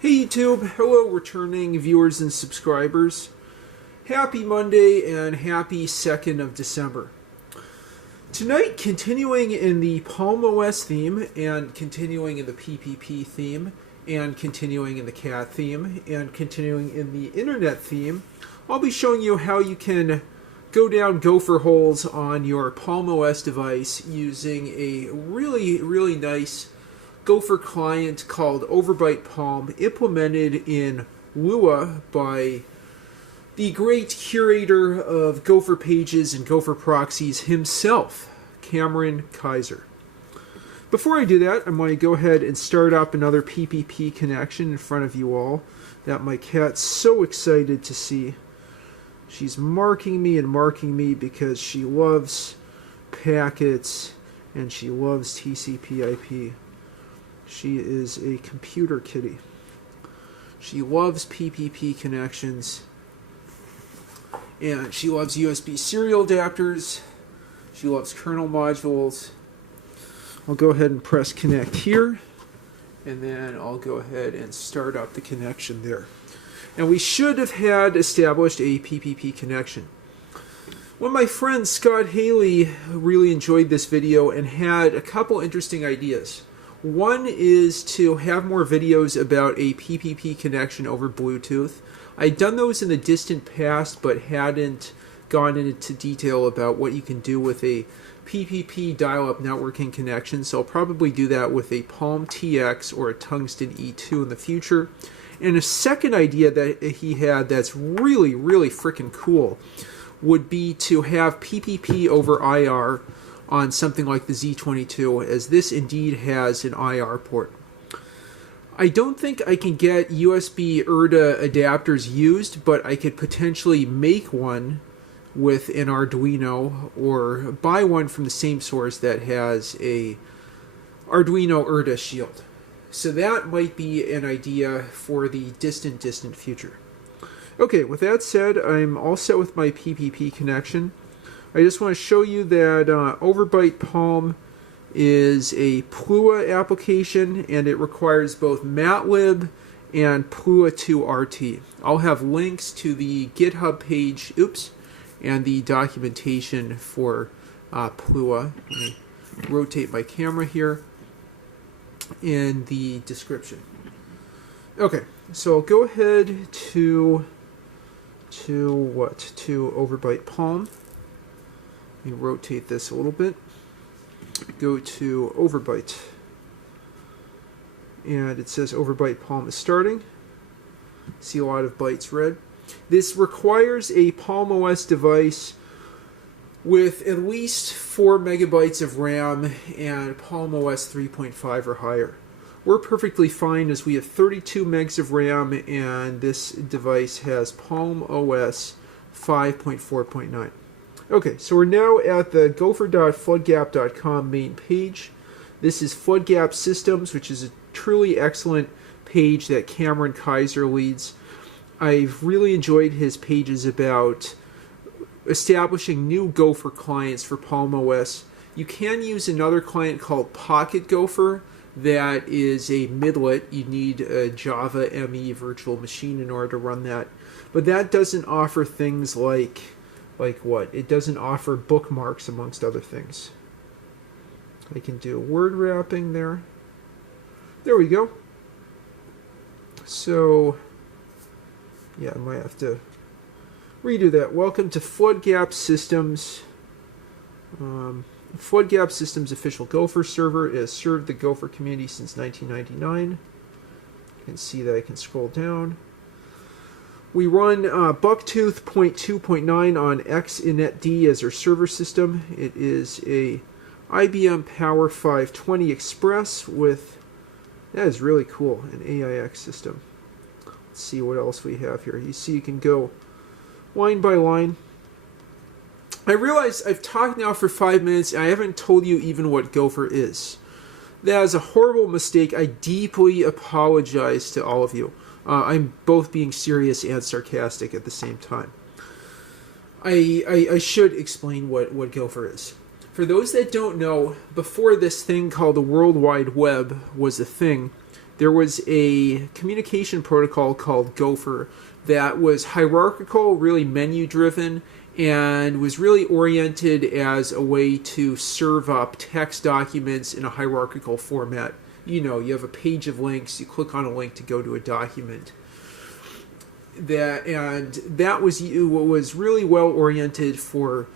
Hey YouTube, hello returning viewers and subscribers. Happy Monday and happy 2nd of December. Tonight, continuing in the Palm OS theme and continuing in the PPP theme and continuing in the cat theme and continuing in the internet theme, I'll be showing you how you can go down Gopher holes on your Palm OS device using a really nice Gopher client called OverbitePalm, implemented in Plua by the great curator of Gopher pages and Gopher proxies himself, Cameron Kaiser. Before I do that, I'm going to go ahead and start up another PPP connection in front of you all that my cat's so excited to see. She's marking me because she loves packets and she loves TCP/IP. She is a computer kitty. She loves PPP connections, and she loves USB serial adapters. She loves kernel modules. I'll go ahead and press connect here, and then I'll go ahead and start up the connection there. And we should have had established a PPP connection. Well, my friend Scott Haley really enjoyed this video and had a couple interesting ideas. One is to have more videos about a PPP connection over Bluetooth. I'd done those in the distant past, but hadn't gone into detail about what you can do with a PPP dial-up networking connection, so I'll probably do that with a Palm TX or a Tungsten E2 in the future. And a second idea that he had that's really freaking cool would be to have PPP over IR on something like the Z22, as this indeed has an IR port. I don't think I can get USB ERDA adapters used, but I could potentially make one with an Arduino or buy one from the same source that has a Arduino ERDA shield. So that might be an idea for the distant future. Okay, with that said, I'm all set with my PPP connection. I just want to show you that OverbitePalm is a Plua application, and it requires both MATLib and Plua 2 RT. I'll have links to the GitHub page, and the documentation for Plua. Let me rotate my camera here in the description. Okay, so I'll go ahead to OverbitePalm. Let me rotate this a little bit. Go to Overbyte. And it says OverbitePalm is starting. See a lot of bytes red. This requires a Palm OS device with at least 4 megabytes of RAM and Palm OS 3.5 or higher. We're perfectly fine as we have 32 megs of RAM, and this device has Palm OS 5.4.9. Okay, so we're now at the gopher.floodgap.com main page. This is Floodgap Systems, which is a truly excellent page that Cameron Kaiser leads. I've really enjoyed his pages about establishing new Gopher clients for Palm OS. You can use another client called Pocket Gopher that is a midlet. You need a Java ME virtual machine in order to run that. But that doesn't offer things like what? It doesn't offer bookmarks, amongst other things. I can do word wrapping there. There we go. So, yeah, I might have to redo that. Welcome to Floodgap Systems. Floodgap Systems official Gopher server has served the Gopher community since 1999. You can see that I can scroll down. We run Bucktooth 0.2.9 on XInetD as our server system. It is a IBM Power 520 Express with, that is really cool, an AIX system. Let's see what else we have here. You see you can go line by line. I realize I've talked now for 5 minutes and I haven't told you even what Gopher is. That is a horrible mistake. I deeply apologize to all of you. I'm both being serious and sarcastic at the same time. I should explain what Gopher is. For those that don't know, before this thing called the World Wide Web was a thing, there was a communication protocol called Gopher that was hierarchical, really menu-driven, and was really oriented as a way to serve up text documents in a hierarchical format. You know, you have a page of links, you click on a link to go to a document. That was what was really well oriented for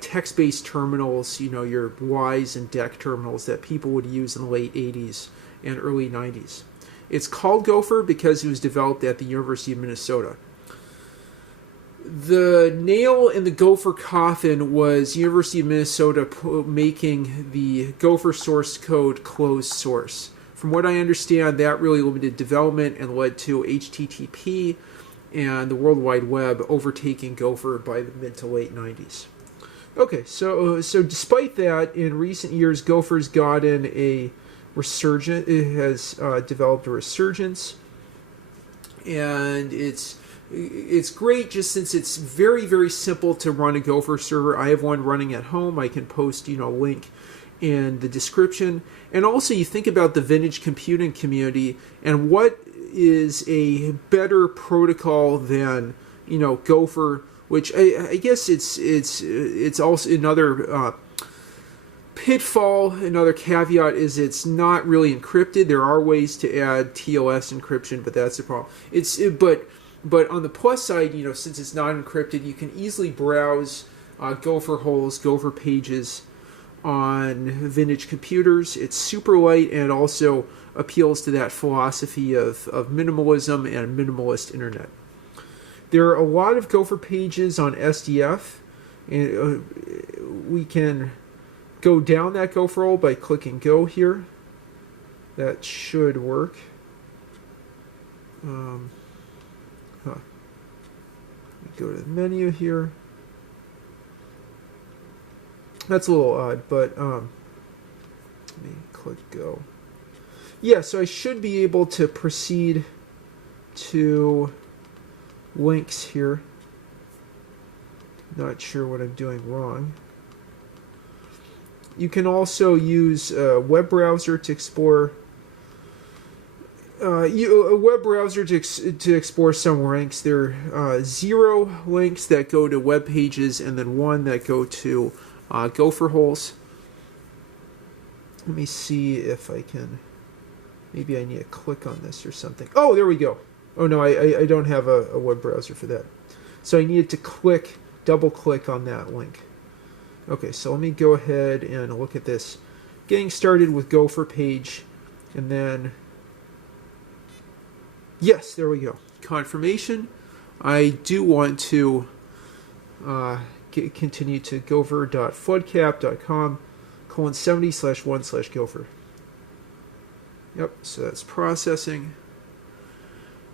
text-based terminals, you know, your WISE and DEC terminals that people would use in the late 80s and early 90s. It's called Gopher because it was developed at the University of Minnesota. The nail in the Gopher coffin was University of Minnesota making the Gopher source code closed source. From what I understand, that really limited development and led to HTTP and the World Wide Web overtaking Gopher by the mid to late 90s. Okay, so despite that, in recent years, Gopher's gotten a resurgence. It has developed a resurgence, and it's great just since it's very, very simple to run a Gopher server. I have one running at home. I can post, you know, a link in the description. And also, you think about the vintage computing community, and what is a better protocol than, you know, Gopher, which I guess it's also another pitfall, another caveat is it's not really encrypted. There are ways to add TLS encryption, but that's the problem. But on the plus side, you know, since it's not encrypted, you can easily browse Gopher holes, Gopher pages on vintage computers. It's super light and also appeals to that philosophy of minimalism and minimalist internet. There are a lot of Gopher pages on SDF, and we can go down that Gopher hole by clicking Go here. That should work. Go to the menu here. That's a little odd, but let me click Go. Yeah, so I should be able to proceed to links here. Not sure what I'm doing wrong. You can also use a web browser to explore a web browser to explore some links. There are 0 links that go to web pages and then 1 that go to Gopher holes. Let me see if I can. Maybe I need to click on this or something. Oh, there we go. Oh no, I don't have a web browser for that. So I needed to double click on that link. Okay, so let me go ahead and look at this. Getting started with Gopher page, and then, yes, there we go. Confirmation. I do want to continue to gopher.floodcap.com:70/1/Gopher. Yep, so that's processing.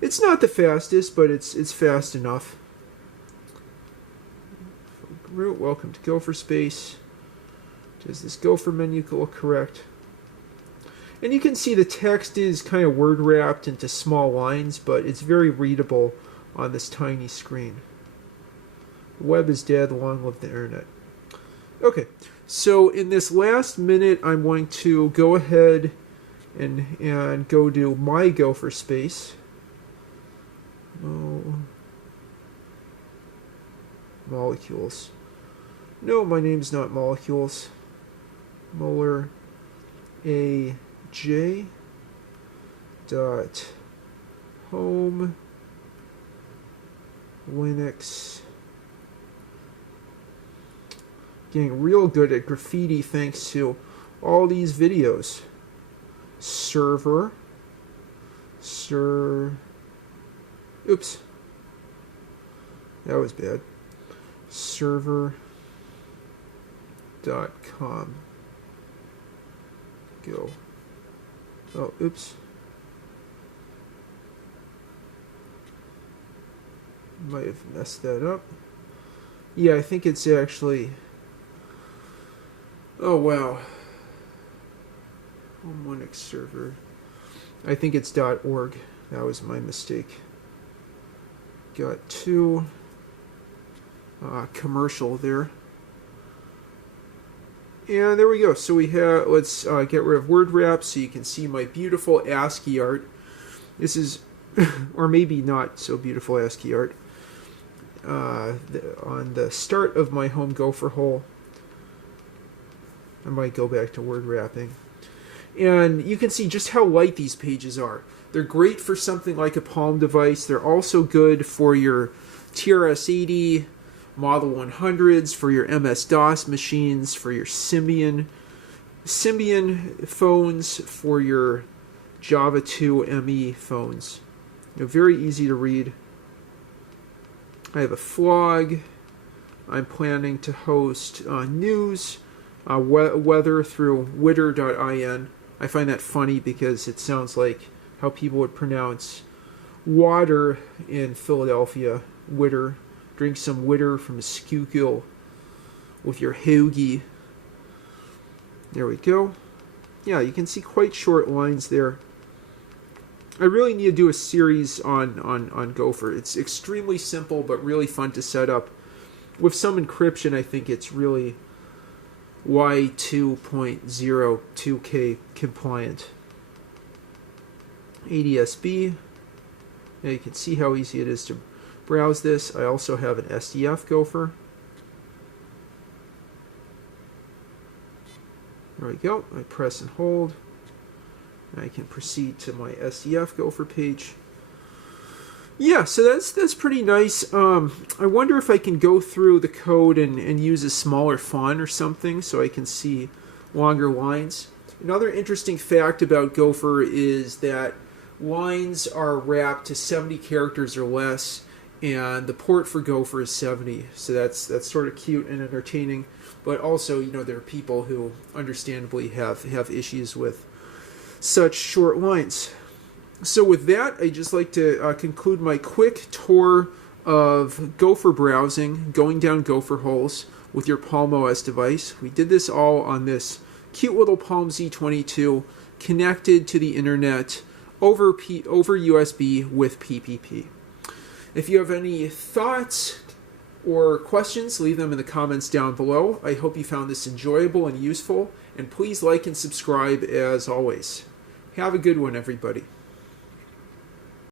It's not the fastest, but it's fast enough. Root, welcome to Gopher Space. Does this Gopher menu look correct? And you can see the text is kind of word wrapped into small lines, but it's very readable on this tiny screen. The web is dead, long live the internet. Okay, so in this last minute, I'm going to go ahead and go to my Gopher Space. Molecules. No, my name's not Molecules. Molar AJ dot home Linux. Getting real good at graffiti thanks to all these videos. Server. Oops. That was bad. Server.com. Go. Oh, oops. Might have messed that up. Yeah, I think it's actually... Oh, wow. Home Linux server. I think it's .org. That was my mistake. Got 2 commercial there. And there we go. So we have, let's get rid of word wrap so you can see my beautiful ASCII art. This is, or maybe not so beautiful ASCII art, on the start of my home Gopher hole. I might go back to word wrapping. And you can see just how light these pages are. They're great for something like a Palm device. They're also good for your TRS-80, Model 100s, for your MS-DOS machines, for your Symbian phones, for your Java 2 ME phones. Very easy to read. I have a flog. I'm planning to host news, weather through witter.in. I find that funny because it sounds like how people would pronounce water in Philadelphia, witter. Drink some witter from a Schuylkill with your hoagie. There we go. Yeah, you can see quite short lines there. I really need to do a series on Gopher. It's extremely simple but really fun to set up. With some encryption, I think it's really Y2.02K compliant. ADSB. Now you can see how easy it is to browse this. I also have an SDF Gopher. There we go. I press and hold. I can proceed to my SDF Gopher page. Yeah, so that's pretty nice. I wonder if I can go through the code and use a smaller font or something so I can see longer lines. Another interesting fact about Gopher is that lines are wrapped to 70 characters or less, and the port for Gopher is 70. So that's sort of cute and entertaining. But also, there are people who understandably have issues with such short lines. So with that, I'd just like to conclude my quick tour of Gopher browsing, going down Gopher holes with your Palm OS device. We did this all on this cute little Palm Z22 connected to the internet over USB with PPP. If you have any thoughts or questions, leave them in the comments down below. I hope you found this enjoyable and useful, and please like and subscribe as always. Have a good one, everybody.